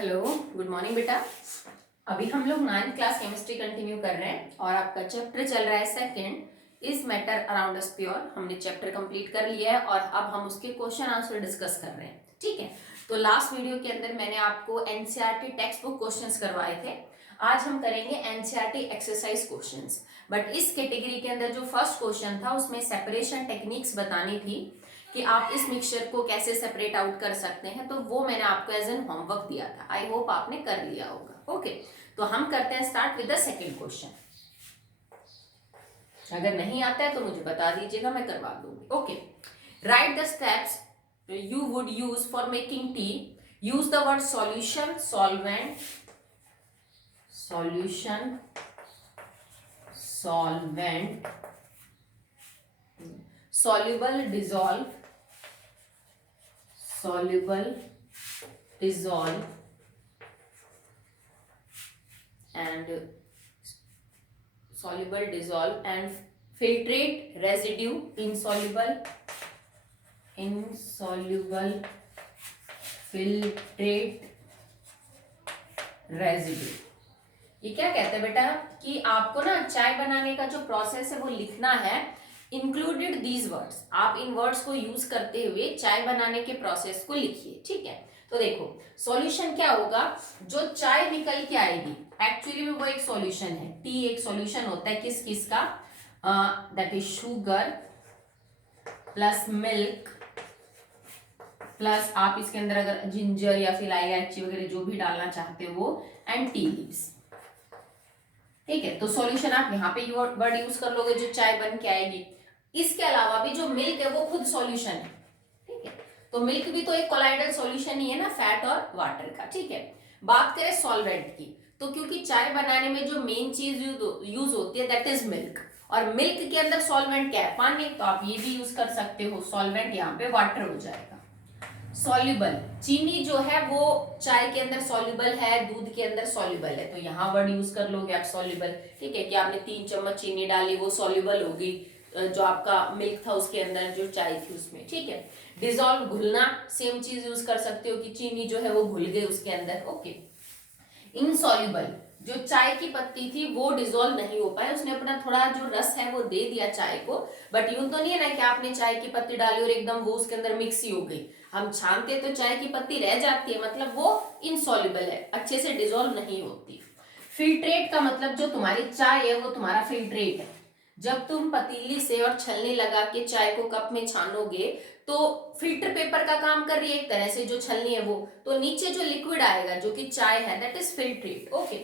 Hello, good morning बेटा। अभी हम लोग 9th क्लास केमिस्ट्री कंटिन्यू कर रहे हैं और आपका चैप्टर चल रहा है second is matter around us pure. हमने चैप्टर कंप्लीट कर लिया है और अब हम उसके क्वेश्चन आंसर डिस्कस कर रहे हैं। ठीक है, तो लास्ट वीडियो के अंदर मैंने आपको एनसीईआरटी टेक्स्ट बुक क्वेश्चंस करवाए थे। आज हम करेंगे एनसीईआरटी एक्सरसाइज क्वेश्चंस। बट इस कैटेगरी के अंदर जो फर्स्ट क्वेश्चन था उसमें सेपरेशन टेक्निक्स बतानी थी कि आप इस मिक्सचर को कैसे सेपरेट आउट कर सकते हैं, तो वो मैंने आपको एज एन होमवर्क दिया था। आई होप आपने कर लिया होगा। ओके, तो हम करते हैं start with the second question. अगर नहीं आता है तो मुझे बता दीजिएगा, मैं करवा दूंगी। Okay, right the steps you would use for making tea. Use the word solution, solvent, solution, solvent, soluble, dissolve, soluble, dissolve, and soluble, dissolve, and filtrate, residue, insoluble, insoluble, filtrate, residue। ये क्या कहते हैं बेटा कि आपको ना चाय बनाने का जो प्रोसेस है वो लिखना है। इंक्लूडेड दीज वर्ड्स, आप इन वर्ड्स को यूज करते हुए चाय बनाने के प्रोसेस को लिखिए। ठीक है, तो देखो सॉल्यूशन क्या होगा, जो चाय निकल के आएगी एक्चुअली में वो एक सॉल्यूशन है। टी एक सॉल्यूशन होता है किस किस का, that is sugar plus milk plus आप इसके अंदर अगर जिंजर या फिर इलायची वगैरह जो भी डालना चाहते हो वो, एंड टी लीव्स। ठीक है, तो सॉल्यूशन आप यहाँ पे वर्ड यूज कर लोगे जो चाय बन के आएगी। इसके अलावा भी जो मिल्क है वो खुद सॉल्यूशन है। ठीक है, तो मिल्क भी तो एक कोलाइडल सॉल्यूशन ही है ना, फैट और वाटर का। ठीक है, बात करें सॉल्वेंट की, तो क्योंकि चाय बनाने में जो मेन चीज यूज होती है दैट इज मिल्क, और मिल्क के अंदर सॉल्वेंट क्या है, पानी, तो आप ये भी यूज कर सकते हो। सॉल्वेंट यहाँ पे वाटर हो जाएगा। सॉल्युबल, चीनी जो है वो चाय के अंदर सॉल्युबल है, दूध के अंदर सॉल्युबल है, तो यहाँ वर्ड यूज कर लोगे आप सॉल्युबल। ठीक है, कि आपने 3 चम्मच चीनी डाली, वो सॉल्युबल होगी जो आपका मिल्क था उसके अंदर, जो चाय थी उसमें। ठीक है, डिजोल्व, घुलना, सेम चीज यूज कर सकते हो कि चीनी जो है वो घुल गई उसके अंदर। ओके, इनसॉल्युबल, जो चाय की पत्ती थी वो डिजोल्व नहीं हो पाए, उसने अपना थोड़ा जो रस है वो दे दिया चाय को, बट यूं तो नहीं है ना कि आपने चाय की पत्ती डाली और एकदम वो उसके अंदर मिक्स ही हो गई। हम छानते तो चाय की पत्ती रह जाती है, मतलब वो इनसॉल्युबल है, अच्छे से डिजोल्व नहीं होती। फिल्ट्रेट का मतलब जो तुम्हारी चाय है वो तुम्हारा फिल्ट्रेट है। जब तुम पतीली से और छलनी लगा के चाय को कप में छानोगे तो फिल्टर पेपर का काम कर रही है एक तरह से जो छलनी है वो, तो नीचे जो लिक्विड आएगा जो कि चाय है दैट इज फिल्ट्रेट। ओके,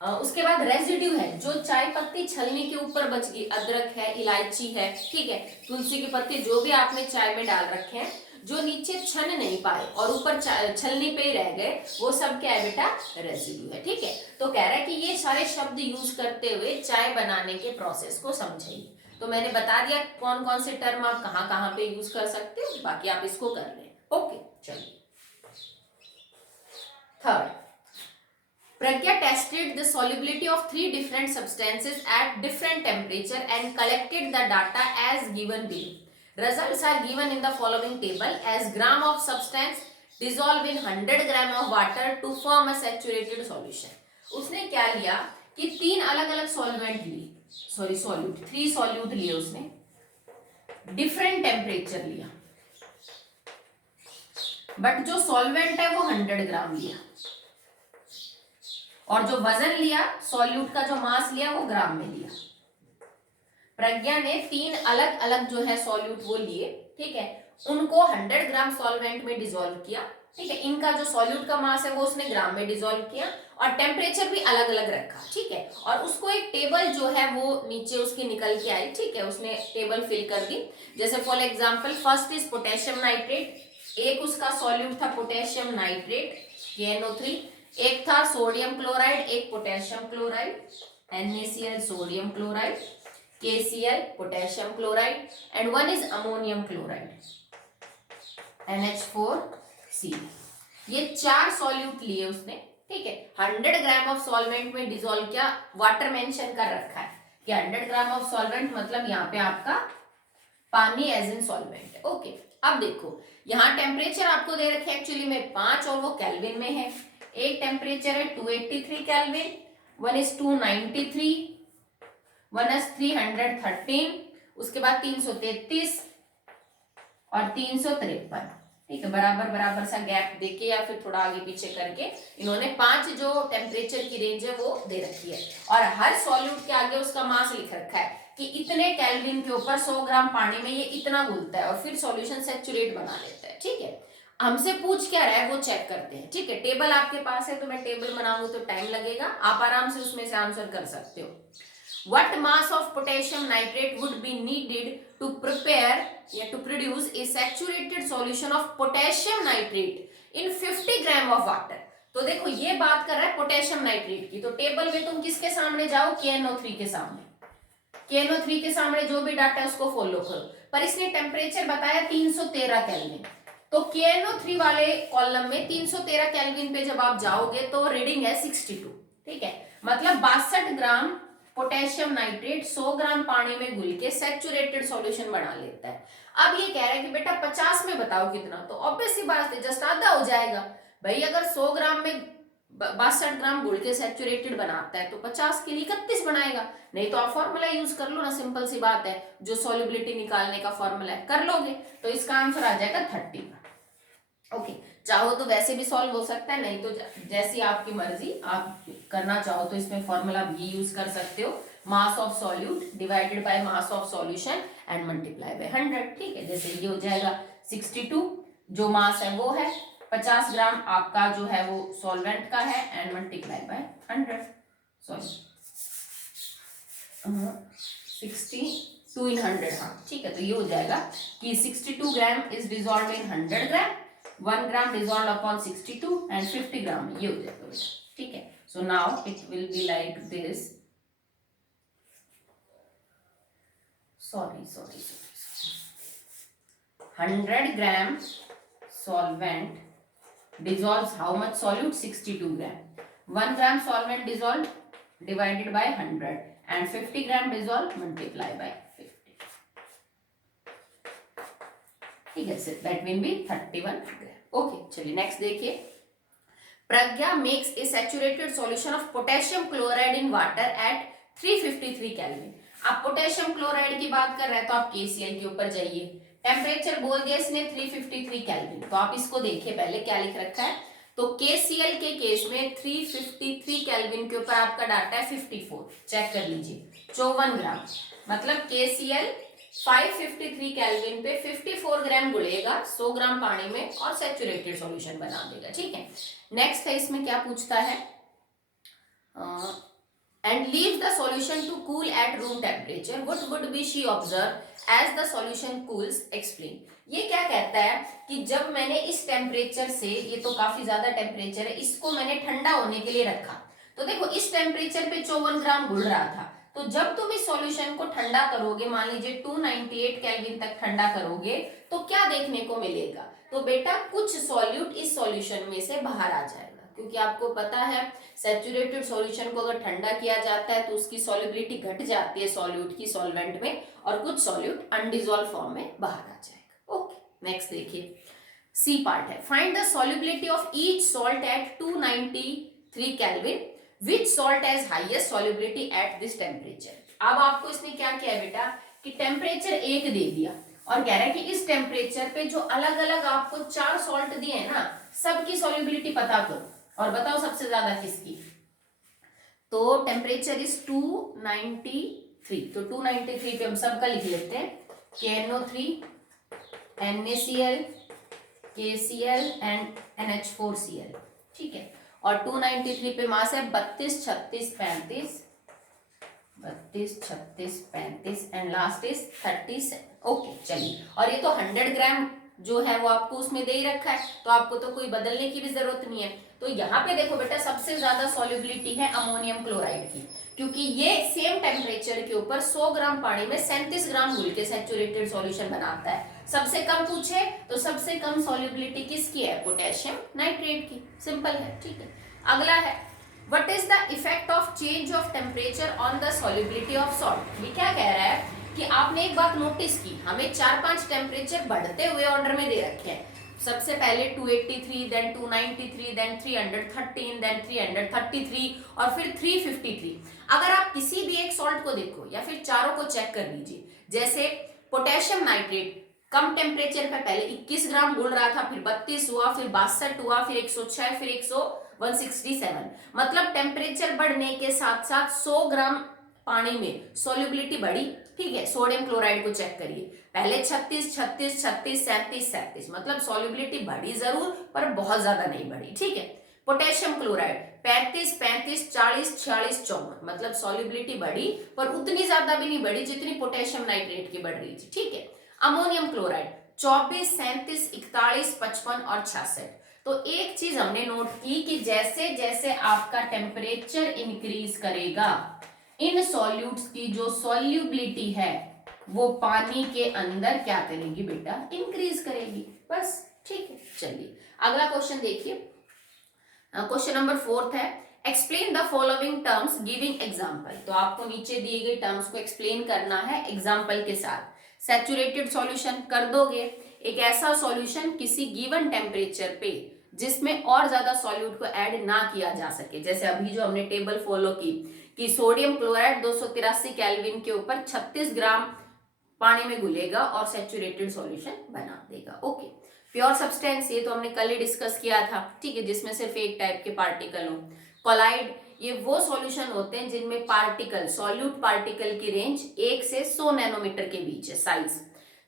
उसके बाद रेजिड्यू है, जो चाय पत्ती छलनी के ऊपर बच गई, अदरक है, इलायची है, ठीक है, तुलसी की पत्ती, जो भी आपने चाय में डाल रखे हैं, जो नीचे छन नहीं पाए और ऊपर छलनी पे ही रह गए, वो सब क्या है बेटा, रेजिड्यू है। ठीक है, तो कह रहा है कि ये सारे शब्द यूज करते हुए चाय बनाने के प्रोसेस को समझिए। तो मैंने बता दिया कौन कौन से टर्म आप कहाँ कहाँ पे यूज कर सकते हो, बाकी आप इसको कर लें। ओके, चलिए third, Pragya tested the solubility of 3 different substances at different temperature and collected the data as given below. Results are given in the following table as gram of substance dissolve in 100 gram of water to form a saturated solution. उसने क्या लिया कि 3 अलग अलग solvent लिए, solute, 3 solute लिए उसने, different temperature लिया, बट जो सॉल्वेंट है वो 100 ग्राम लिया, और जो वजन लिया सॉल्यूट का, जो मास लिया वो ग्राम में लिया। प्रज्ञा ने 3 अलग अलग जो है सॉल्यूट वो लिए, ठीक है, उनको 100 ग्राम सॉल्वेंट में डिसॉल्व किया। ठीक है, इनका जो सॉल्यूट का मास है वो उसने ग्राम में डिसॉल्व किया और टेम्परेचर भी अलग अलग रखा। ठीक है, और उसको एक टेबल जो है वो नीचे उसकी निकल के आई। ठीक है, उसने टेबल फिल कर दी। जैसे for example first is potassium nitrate, एक उसका सॉल्यूट था पोटेशियम नाइट्रेट KNO3, एक था सोडियम क्लोराइड, एक potassium chloride NaCl sodium chloride, KCl potassium chloride, and one is ammonium chloride NH4Cl। ये 4 सॉल्यूट लिए उसने। ठीक है, 100 ग्राम ऑफ सॉल्वेंट में डिसॉल्व किया, वाटर मेंशन कर रखा है कि 100 ग्राम ऑफ सॉल्वेंट मतलब यहाँ पे आपका पानी एज इन सॉल्वेंट। ओके, अब देखो यहाँ टेम्परेचर आपको दे रखे एक्चुअली में 5 और वो केल्विन में है। एक टेम्परेचर है 283 kelvin, one is 293, one is 313, उसके बाद 333 और 353। ठीक है, बराबर बराबर सा गैप देके या फिर थोड़ा आगे पीछे करके इन्होंने 5 जो टेम्परेचर की रेंज है वो दे रखी है, और हर सॉल्यूट के आगे उसका मास लिख रखा है कि इतने केल्विन के ऊपर 100 ग्राम पानी में ये इतना घुलता है, और फिर सॉल्यूशन सैचुरेट बना लेता है। ठीक है, हमसे पूछ क्या रहा है वो चेक करते हैं। ठीक है, टेबल आपके पास है, तो मैं टेबल बनाऊंगा तो टाइम लगेगा, आप आराम से उसमें से आंसर कर सकते हो। What mass of potassium nitrate would be needed to prepare या to produce a saturated solution of potassium nitrate in 50 gram of water? तो देखो ये बात कर रहा है पोटेशियम नाइट्रेट की, तो टेबल में तुम किसके सामने जाओ, KNO3 के सामने, KNO3 के सामने जो भी डाटा है उसको फॉलो करो। पर इसने टेम्परेचर बताया 313 केल्विन, तो KNO3 वाले कॉलम में 313 केल्विन पे जब आप जाओगे तो रीडिंग है 62। ठीक है, मतलब 62 ग्राम पोटेशियम नाइट्रेट 100 ग्राम पानी में घुल के सैचुरेटेड सॉल्यूशन बना लेता है। अब ये कह रहा है कि बेटा 50 में बताओ कितना, तो ऑब्वियस सी बात है जस्ट आधा हो जाएगा भाई। अगर 100 ग्राम में 62 ग्राम घुल के सैचुरेटेड बनाता है तो 50 के लिए 31 बनाएगा। नहीं तो आप फॉर्मूला यूज कर लो ना, सिंपल सी बात है, जो सॉल्युबिलिटी निकालने का फॉर्मूला है कर लोगे, तो इसका आंसर आ जाएगा 30। ओके, चाहो तो वैसे भी सॉल्व हो सकता है, नहीं तो जैसी आपकी मर्जी, आप करना चाहो तो इसमें फॉर्मूला भी यूज कर सकते हो, mass of solute divided by mass of solution and multiply by 100। ठीक है, जैसे ये हो जाएगा 62 जो मास है वो है, 50 ग्राम आपका जो है वो सॉल्वेंट का है, एंड मल्टीप्लाई बाय 100, सॉरी 62 इन 100। हाँ ठीक है, तो ये हो जाएगा कि 62 gram is dissolve in 100 gram, 1 gram dissolve upon 62 and 50 ग्राम ये हो जाएगा बेटा। ठीक है, so now it will be like this, sorry 100 gram solvent dissolves how much solute, 62 gram, 1 gram solvent dissolved divided by 100 and 50 gram dissolved multiply by 50। ठीक है, that will be 31 gram। Okay, चलिए next देखिए, Pragya makes a saturated solution of potassium chloride in water at 353 kelvin. आप potassium chloride की बात कर रहे हैं तो आप KCl के ऊपर जाइए, टेम्परेचर बोल दिया इसने 353 केल्विन, तो आप इसको देखिए पहले क्या लिख रखा है। तो KCl के केस में 353 केल्विन के ऊपर आपका डाटा है 54, चेक कर लीजिए 54 ग्राम, मतलब KCl 553 केल्विन पे 54 ग्राम गुलेगा 100 ग्राम पानी में और सैचुरेटेड सॉल्यूशन बना देगा। ठीक है, नेक्स्ट है, इसमें क्या पूछता है, and leave the solution to cool at room temperature, what would be she observe as the solution cools, explain। ये क्या कहता है कि जब मैंने इस टेम्परेचर से, ये तो काफी ज्यादा टेम्परेचर है, इसको मैंने ठंडा होने के लिए रखा, तो देखो इस टेम्परेचर पे 54 ग्राम घुल रहा था, तो जब तुम इस सॉल्यूशन को ठंडा करोगे, मान लीजिए 298 केल्विन तक ठंडा करोगे, तो क्या देखने को मिलेगा, तो बेटा कुछ सॉल्यूट इस सॉल्यूशन में से बाहर आ जाएगा, क्योंकि आपको पता है सैचुरेटेड सॉल्यूशन को अगर ठंडा किया जाता है तो उसकी सॉल्युबिलिटी घट जाती है सॉल्यूट की सॉल्वेंट में, और कुछ सॉल्यूट अनडिसॉल्व फॉर्म में बाहर आ जाएगा। ओके, नेक्स्ट देखिए, सी पार्ट है, find the solubility of each salt at 293 kelvin, which salt has highest solubility at this temperature. अब आपको इसने क्या किया बेटा कि टेम्परेचर 1 दे दिया और कह रहा है कि इस टेम्परेचर पे जो अलग अलग आपको 4 सॉल्ट दिए है ना, सबकी सॉल्युबिलिटी पता करो और बताओ सबसे ज्यादा किसकी। तो टेम्परेचर इज 293, तो 293 पे हम सबका लिख लेते हैं, KNO3, NaCl, KCl and NH4Cl। ठीक है, और 293 पे मास है 32, 36, 35 एंड लास्ट इज 30। ओके चलिए, और ये तो 100 ग्राम जो है वो आपको उसमें दे ही रखा है, तो आपको तो कोई बदलने की भी जरूरत नहीं है। तो यहाँ पे देखो बेटा सबसे ज्यादा सॉल्युबिलिटी है अमोनियम क्लोराइड की, क्योंकि ये सेम टेम्परेचर के ऊपर 100 ग्राम पानी में 37 ग्राम घुल के सैचुरेटेड सॉल्यूशन बनाता है। सबसे कम पूछे तो सबसे कम सॉल्युबिलिटी किसकी है, पोटेशियम नाइट्रेट की, सिंपल है। ठीक है, अगला है, what is the effect of change of temperature on the solubility of salt. ये क्या कह रहा है कि आपने एक बात नोटिस की, हमें 4-5 टेम्परेचर बढ़ते हुए ऑर्डर में दे रखे हैं, सबसे पहले 283, देन 293, देन 313, देन 333 और फिर 353। अगर आप किसी भी एक सॉल्ट को देखो या फिर चारों को चेक कर लीजिए, जैसे पोटेशियम नाइट्रेट कम टेम्परेचर पे पहले 21 ग्राम घुल रहा था, फिर 32 हुआ, फिर 62 हुआ, फिर 106, फिर 167। मतलब टेम्परेचर बढ़ने के साथ साथ 100 ग्राम पानी में सोल्यूबिलिटी बढ़ी। ठीक है, सोडियम क्लोराइड को चेक करिए, पहले 36, 36, 36, 37, 37, मतलब सोल्यूबिलिटी बढ़ी जरूर पर बहुत ज्यादा नहीं बढ़ी। ठीक है, पोटेशियम क्लोराइड 35, 35, 40, 46, 54, मतलब सोल्यूबिलिटी बढ़ी पर उतनी ज्यादा भी नहीं बढ़ी जितनी पोटेशियम नाइट्रेट की बढ़ रही थी। ठीक है, अमोनियम क्लोराइड 24, 37, 41, 55 और 66। तो एक चीज हमने नोट की कि जैसे जैसे आपका टेम्परेचर इंक्रीज करेगा, इन सॉल्यूट्स की जो सॉल्युबिलिटी है वो पानी के अंदर क्या करेगी बेटा, इंक्रीज करेगी। बस, ठीक है। चलिए अगला क्वेश्चन देखिए, क्वेश्चन नंबर 4 है, explain the following terms giving example. तो आपको नीचे दिए गए टर्म्स को एक्सप्लेन करना है एग्जांपल के साथ। सैचुरेटेड सॉल्यूशन कर दोगे, एक ऐसा सॉल्यूशन किसी गिवन टेम्परेचर पे जिसमें और ज्यादा सॉल्यूट को ऐड ना किया जा सके, जैसे अभी जो हमने टेबल फॉलो की कि सोडियम क्लोराइड 283 केल्विन के ऊपर 36 ग्राम पानी में घुलेगा और सैचुरेटेड सॉल्यूशन बना देगा। ओके, प्योर सब्सटेंस ये तो हमने कल ही डिस्कस किया था। ठीक है, जिसमें सिर्फ एक टाइप के पार्टिकल हो। कोलाइड ये वो सॉल्यूशन होते हैं जिनमें पार्टिकल, सॉल्यूट पार्टिकल की रेंज 1 से 100 नैनोमीटर के बीच है साइज।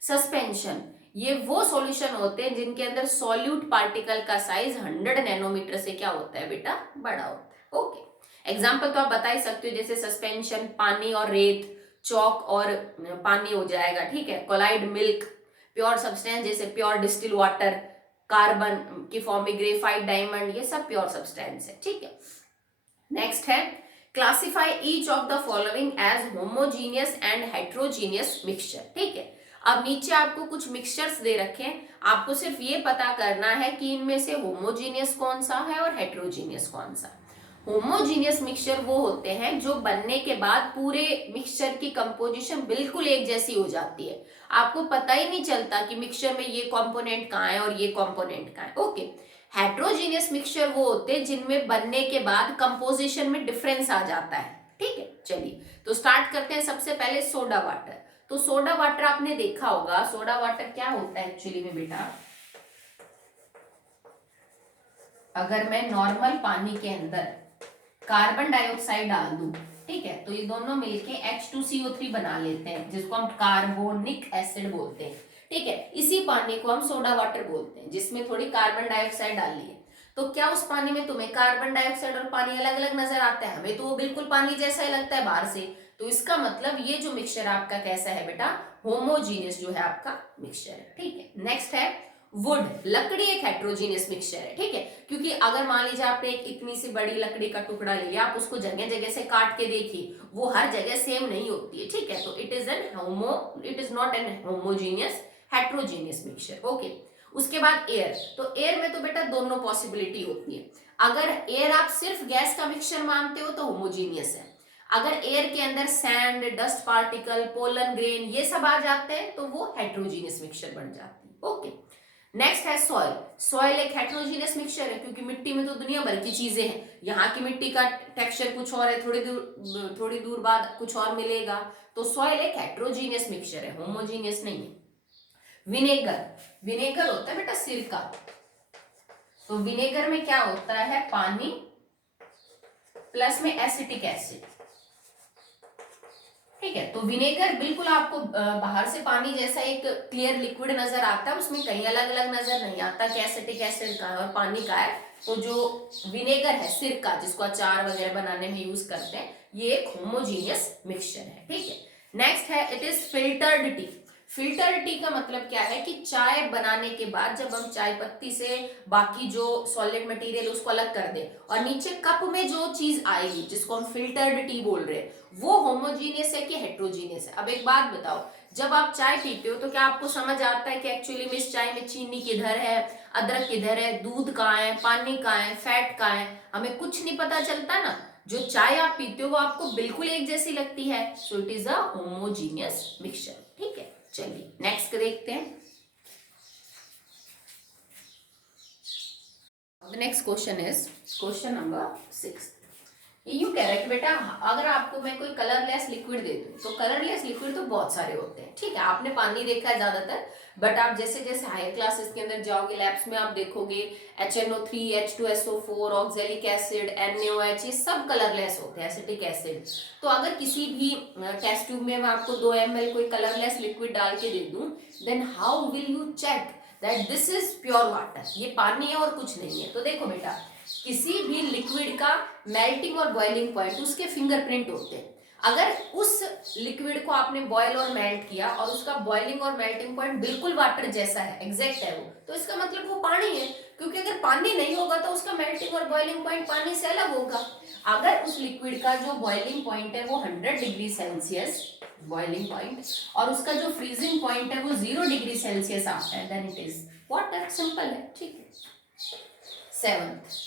सस्पेंशन ये वो सॉल्यूशन होते हैं जिनके अंदर सॉल्यूट पार्टिकल का साइज 100 नैनोमीटर से क्या होता है बेटा, बड़ा होता है। ओके, एग्जाम्पल तो आप बता ही सकते हो, जैसे सस्पेंशन पानी और रेत, चौक और पानी हो जाएगा। ठीक है, कोलाइड मिल्क, प्योर सब्सटेंस जैसे प्योर डिस्टिल वाटर, कार्बन की फॉर्म में ग्रेफाइट, डायमंड, ये सब प्योर सब्सटेंस है। ठीक है, नेक्स्ट है classify each of the following as homogeneous and heterogeneous mixture. ठीक है, अब नीचे आपको कुछ मिक्सचर्स दे रखे हैं, आपको सिर्फ ये पता करना है कि इनमें से होमोजीनियस कौन सा है और हेट्रोजीनियस कौन सा। होमोजीनियस मिक्सचर वो होते हैं जो बनने के बाद पूरे मिक्सचर की कंपोजिशन बिल्कुल एक जैसी हो जाती है, आपको पता ही नहीं चलता कि मिक्सचर में ये कंपोनेंट कहाँ है और ये कंपोनेंट कहाँ है। ओके, हेट्रोजीनियस मिक्सचर वो होते हैं जिनमें बनने के बाद कंपोजिशन में डिफरेंस आ जाता है। ठीक है, चलिए तो स्टार्ट करते हैं। सबसे पहले सोडा वाटर। तो सोडा वाटर आपने देखा होगा, सोडा वाटर क्या होता है एक्चुअली में बेटा, अगर मैं नॉर्मल पानी के अंदर कार्बन डाइऑक्साइड डाल दूं, ठीक है, तो ये दोनों मिलके H2CO3 बना लेते हैं, जिसको हम कार्बोनिक एसिड बोलते हैं। ठीक है, इसी पानी को हम सोडा वाटर बोलते हैं जिसमें थोड़ी कार्बन डाइऑक्साइड डाल ली है। तो क्या उस पानी में तुम्हें कार्बन डाइऑक्साइड और पानी अलग अलग नजर आता है? हमें तो वो बिल्कुल पानी जैसा ही लगता है बाहर से। तो इसका मतलब ये जो मिक्सचर आपका कैसा है बेटा, होमोजीनियस जो है आपका मिक्सचर है। ठीक है, नेक्स्ट है वुड, लकड़ी एक हेट्रोजीनियस मिक्सचर है। ठीक है, क्योंकि अगर मान लीजिए आपने एक इतनी सी बड़ी लकड़ी का टुकड़ा लिया, आप उसको जगह जगह से काट के देखिए, वो हर जगह सेम नहीं होती है। ठीक है, तो it is not an homogeneous, heterogeneous mixture. Okay, उसके बाद एयर। तो एयर में तो बेटा दोनों पॉसिबिलिटी होती है। अगर एयर आप सिर्फ गैस का मिक्सचर मानते हो तो होमोजीनियस है, अगर एयर के अंदर sand, dust particle, pollen grain ये सब आ जाते हैं तो वो हेट्रोजीनियस मिक्सचर बन जाती है। ओके, नेक्स्ट है सॉइल। सॉइल एक हेट्रोजीनियस मिक्सचर है क्योंकि मिट्टी में तो दुनिया भर की चीजें हैं, यहाँ की मिट्टी का टेक्सचर कुछ और है, थोड़ी दूर बाद कुछ और मिलेगा। तो सॉइल एक हेट्रोजीनियस मिक्सचर है, होमोजीनियस नहीं है। विनेगर, विनेगर होता है बेटा सिरका। तो विनेगर में क्या होता है, पानी प्लस में एसिटिक एसिड। ठीक है, तो विनेगर बिल्कुल आपको बाहर से पानी जैसा एक क्लियर लिक्विड नजर आता है, उसमें कहीं अलग अलग नजर नहीं आता कि एसिटिक एसिड का है और पानी का है। तो जो विनेगर है, सिरका, जिसको अचार वगैरह बनाने में यूज करते हैं, ये एक होमोजीनियस मिक्सचर है। ठीक है, नेक्स्ट है it is filtered T. Filter T का मतलब क्या है कि चाय बनाने के बाद जब हम चाय पत्ती से बाकी जो सॉलिड मटेरियल उसको अलग कर दे और नीचे कप में जो चीज आएगी जिसको हम फिल्टर्ड टी बोल रहे हैं, वो होमोजीनियस है कि हेट्रोजीनियस है। अब एक बात बताओ, जब आप चाय पीते हो तो क्या आपको समझ आता है कि एक्चुअली में इस चाय में चीनी किधर है, अदरक किधर है, दूध कहाँ है, पानी कहाँ है, फैट कहाँ है? हमें कुछ नहीं पता चलता ना। जो चाय आप पीते हो वो आपको बिल्कुल एक जैसी लगती है, so it is a homogeneous mixture. ठीक है, चलिए नेक्स्ट देखते हैं। The next question is question number 6. यूं कह रहा है कि बेटा अगर आपको मैं कोई कलरलेस लिक्विड दे दूं तो कलरलेस लिक्विड तो बहुत सारे होते हैं, ठीक है, आपने पानी देखा है ज्यादातर, बट आप जैसे जैसे हायर क्लासेस के अंदर जाओगे लैब्स में आप देखोगे HNO3, H2SO4, oxalic acid, NaOH, ये सब कलरलेस होते हैं, एसिटिक एसिड। तो अगर किसी भी टेस्ट ट्यूब में मैं आपको 2 ml कोई कलरलेस लिक्विड डाल के दे दूं, then how will you check that this is pure water, ये पानी है और कुछ नहीं है? तो देखो बेटा, किसी भी लिक्विड का मेल्टिंग और बॉइलिंग पॉइंट उसके फिंगरप्रिंट होते हैं। अगर उस लिक्विड को आपने बॉयल और मेल्ट किया और उसका बॉइलिंग और मेल्टिंग पॉइंट बिल्कुल वाटर जैसा है, एग्जैक्ट है वो, तो इसका मतलब वो पानी है, क्योंकि अगर पानी नहीं होगा तो उसका मेल्टिंग और बॉइलिंग पॉइंट पानी से अलग होगा। अगर उस लिक्विड का जो बॉइलिंग पॉइंट है वो 100 डिग्री सेल्सियस बॉइलिंग पॉइंट और उसका जो फ्रीजिंग पॉइंट है वो 0 डिग्री सेल्सियस आता है, then it is water. Simple है, ठीक है। 7th,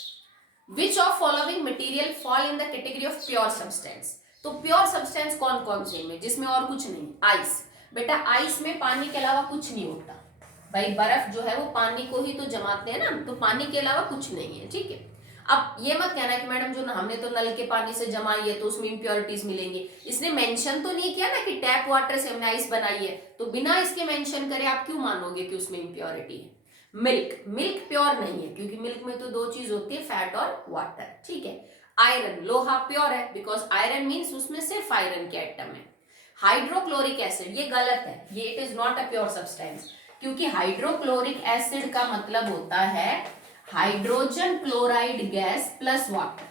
Which of following material fall in the category of pure substance? तो प्योर सब्सटेंस कौन कौन से में जिसमें और कुछ नहीं? आइस। बेटा आइस में पानी के अलावा कुछ नहीं होता भाई, बर्फ जो है वो पानी को ही तो जमाते हैं ना, तो पानी के अलावा कुछ नहीं है, ठीक है। अब ये मत कहना कि मैडम जो हमने तो नल के पानी से जमाई है तो उसमें इंप्योरिटीज मिलेंगी। इसने मेंशन तो नहीं किया ना कि टैप वाटर से हमने आइस बनाई है, तो बिना इसके मेंशन करे आप क्यों मानोगे कि उसमें इंप्योरिटी है? मिल्क, मिल्क प्योर नहीं है क्योंकि मिल्क में तो 2 चीज होती है, फैट और वाटर, ठीक है। आयरन, लोहा प्योर है बिकॉज आयरन मीन्स उसमें सिर्फ आयरन के एटम है। हाइड्रोक्लोरिक एसिड, ये गलत है, ये it is not a pure substance, क्योंकि हाइड्रोक्लोरिक एसिड का मतलब होता है hydrogen chloride gas plus water.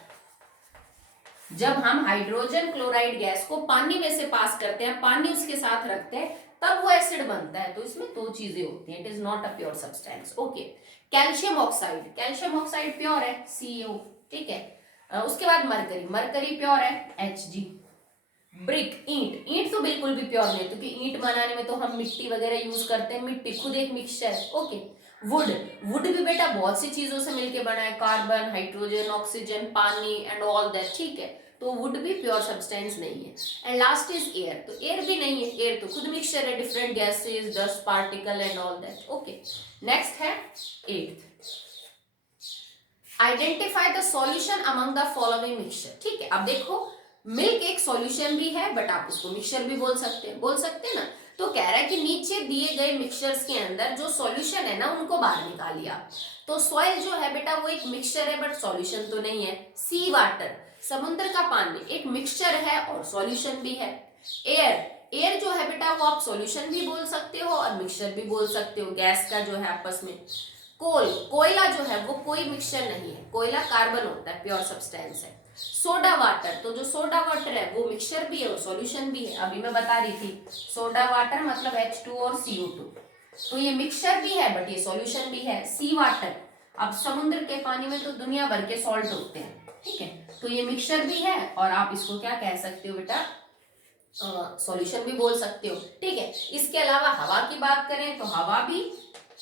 जब हम हाइड्रोजन क्लोराइड गैस को पानी में से पास करते हैं, पानी उसके साथ रखते हैं, तब वो एसिड बनता है, तो इसमें 2 चीजें होती हैं, it is not a pure substance, okay. Calcium oxide, calcium oxide pure है, CaO, ठीक है। उसके बाद मरकरी, मरकरी प्योर है, Hg। ब्रिक, ईंट, ईंट तो बिल्कुल भी प्योर नहीं, क्योंकि ईंट बनाने में तो हम मिट्टी वगैरह यूज करते हैं, मिट्टी खुद एक मिक्सचर है, ओके। वुड, वुड भी बेटा बहुत सी चीजों से मिलके बना है, कार्बन, हाइड्रोजन, ऑक्सीजन, पानी एंड ऑल दैट, ठीक है, तो वुड भी प्योर सब्सटेंस नहीं है। एंड लास्ट इज एयर, तो एयर भी नहीं है, एयर तो खुद मिक्सचर है, different gases, dust particle and all that, okay. Next है 8th, identify the solution among the following mixture, ठीक है। अब देखो मिल्क एक सॉल्यूशन भी है, बट आप उसको मिक्सचर भी बोल सकते हैं ना। तो कह रहा है कि नीचे दिए गए मिक्सचर्स के अंदर जो सॉल्यूशन है ना उनको बाहर निकालिए आप। तो सॉइल जो है बेटा वो एक मिक्सचर है बट सॉल्यूशन तो नहीं है। सी वाटर, समुद्र का पानी एक मिक्सचर है और सॉल्यूशन भी है। एयर, एयर जो है बेटा वो आप सॉल्यूशन भी बोल सकते हो और मिक्सचर भी बोल सकते हो, गैस का जो है आपस में। कोल, कोयला जो है वो कोई मिक्सचर नहीं है, कोयला कार्बन होता है, प्योर सब्सटेंस है। सोडा वाटर, तो जो सोडा वाटर है वो मिक्सचर भी है और सॉल्यूशन भी है, अभी मैं बता रही थी, सोडा वाटर मतलब H2 और CO2, तो ये मिक्सचर भी है बट ये सॉल्यूशन भी है। सी वाटर, अब समुद्र के पानी में तो दुनिया भर के सॉल्ट होते हैं, ठीक है, तो ये मिक्सचर भी है और आप इसको क्या कह सकते हो बेटा, सॉल्यूशन भी बोल सकते हो, ठीक है। इसके अलावा हवा की बात करें तो हवा भी,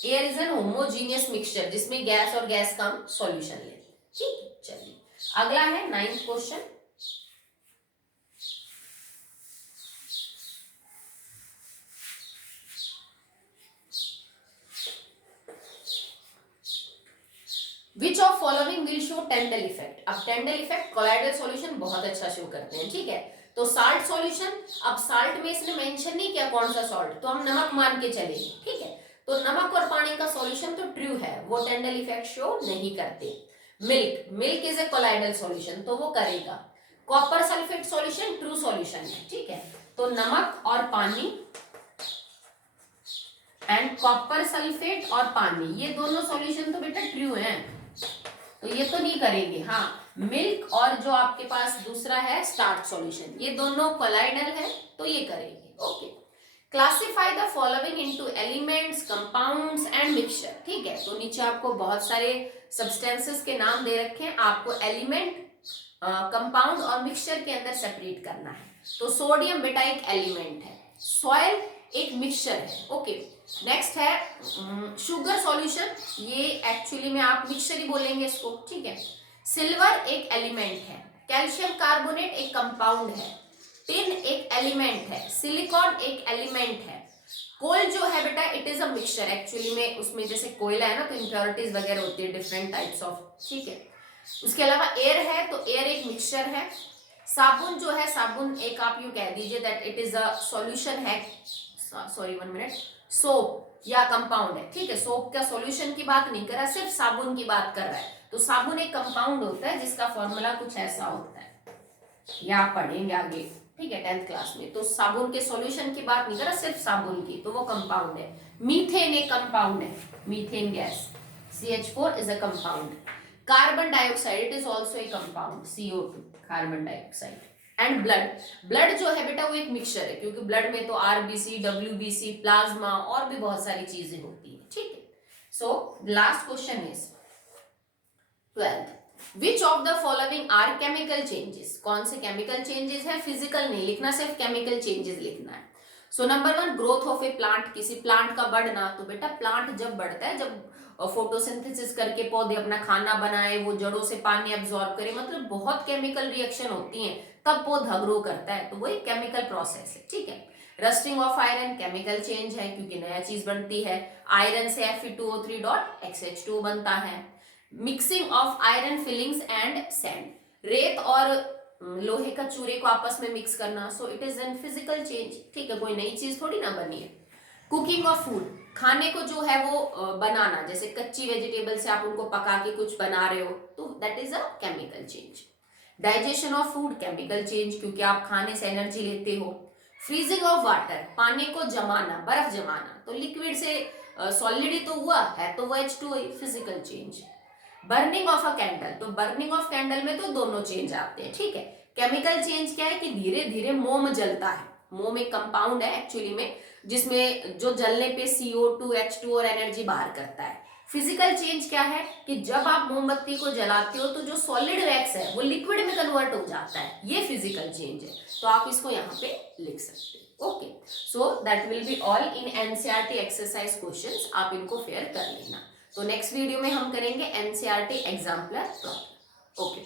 air is an homogeneous mixture जिसमें गैस और गैस का हम सॉल्यूशन ले, ठीक है। चलिए अगला है 9th question, which of following will show Tyndall effect. अब टेंडल इफेक्ट कोलाइडल सॉल्यूशन बहुत अच्छा शो करते हैं, ठीक है। तो साल्ट सॉल्यूशन, अब साल्ट में इसने मेंशन नहीं किया कौन सा सॉल्ट, तो हम नमक मान के चलेंगे, ठीक है। तो नमक और पानी का सॉल्यूशन तो ट्रू है, वो टेंडल इफेक्ट शो नहीं करते। Milk, milk is a colloidal solution तो वो करेगा। Copper sulphate solution true solution है, ठीक है। तो नमक और पानी एंड कॉपर सल्फेट और पानी, ये दोनों सॉल्यूशन तो बेटा ट्रू हैं, तो ये तो नहीं करेंगे। हाँ, मिल्क और जो आपके पास दूसरा है स्टार्च सॉल्यूशन, ये दोनों कोलाइडल है तो ये करेंगे, okay. Classify the following into elements, compounds and mixture, ठीक है। तो नीचे आपको बहुत सारे सब्सटेंसेस के नाम दे रखे हैं, आपको एलिमेंट, कंपाउंड और मिक्सचर के अंदर सेपरेट करना है। तो सोडियम बेटा एक एलिमेंट है, सॉइल एक मिक्सचर है, ओके। नेक्स्ट है शुगर सॉल्यूशन, ये एक्चुअली में आप मिक्सचर ही बोलेंगे इसको, ठीक है। सिल्वर एक एलिमेंट है, कैल्शियम कार्बोनेट एक कंपाउंड है, टिन एक एलिमेंट है, सिलिकॉन एक एलिमेंट है, कोल जो है बेटा it is a mixture, actually में उसमें जैसे कोयला है ना तो इम्प्योरिटीज वगैरह होती है डिफरेंट टाइप्स ऑफ, ठीक है। उसके अलावा एयर है, तो एयर एक मिक्सचर है। साबुन जो है, साबुन एक आप यूं कह दीजिए that it is a solution है, सॉरी 1 मिनट, सोप या कंपाउंड है, ठीक है। सोप का सॉल्यूशन की बात नहीं कर रहा, सिर्फ साबुन की बात कर रहा है। तो साबुन एक कंपाउंड होता है जिसका फॉर्मूला कुछ ऐसा होता है, या आप पढ़ेंगे आगे, ठीक है, 10th क्लास में। तो साबुन के सॉल्यूशन की बात नहीं कर रहा, सिर्फ साबुन की, तो वो कंपाउंड है। मीथेन एक कंपाउंड है, methane gas CH4 is a compound. Carbon dioxide it is also a compound, CO2 carbon dioxide. And blood, blood जो है बेटा वो एक मिक्सचर है, क्योंकि ब्लड में तो RBC, WBC, प्लाज्मा और भी बहुत सारी चीजें होती है, ठीक है। So last question is 12th, which of the following are chemical changes, कौन से केमिकल चेंजेस है, फिजिकल नहीं लिखना, सिर्फ केमिकल चेंजेस लिखना है। So number 1 growth of A plant, किसी प्लांट का बढ़ना। तो बेटा प्लांट जब बढ़ता है, जब फोटोसिंथेसिस करके पौधे अपना खाना बनाए, वो जड़ों से पानी एब्जॉर्ब करे, मतलब बहुत केमिकल रिएक्शन होती हैं, तब पौधा ग्रो करता है, तो वो एक केमिकल प्रोसेस है, ठीक है। Rusting of iron chemical change है, क्योंकि नया चीज बनती है। आयरन से Fe2O3.XH2 बनता है। Mixing of iron filings and sand, रेत और लोहे का चूरे को आपस में मिक्स करना, so it is an physical change, ठीक है, कोई नई चीज थोड़ी ना बनी है। कुकिंग ऑफ फूड, खाने को जो है वो बनाना, जैसे कच्ची वेजिटेबल से आप उनको पका के कुछ बना रहे हो, तो that is a chemical change. Digestion of food chemical change, क्योंकि आप खाने से एनर्जी लेते हो। फ्रीजिंग ऑफ वाटर, पानी को जमाना, बर्फ जमाना, तो लिक्विड से सॉलिड ही तो हुआ है, तो वो H2O, physical change. Burning of a candle, तो बर्निंग ऑफ कैंडल में तो दोनों चेंज आते हैं, ठीक है। केमिकल चेंज क्या है कि धीरे धीरे मोम जलता है, मोम एक कंपाउंड है एक्चुअली में, जिसमें जो जलने पे CO2, H2 और एनर्जी बाहर करता है। फिजिकल चेंज क्या है कि जब आप मोमबत्ती को जलाते हो तो जो सॉलिड वैक्स है वो लिक्विड में कन्वर्ट हो जाता है, ये फिजिकल चेंज है, तो आप इसको यहाँ पे लिख सकते हो। Okay, so that will be all in NCERT exercise questions, आप इनको फेयर कर लेना। तो नेक्स्ट वीडियो में हम करेंगे NCERT एग्जाम्पलर प्रॉब्लम। ओके।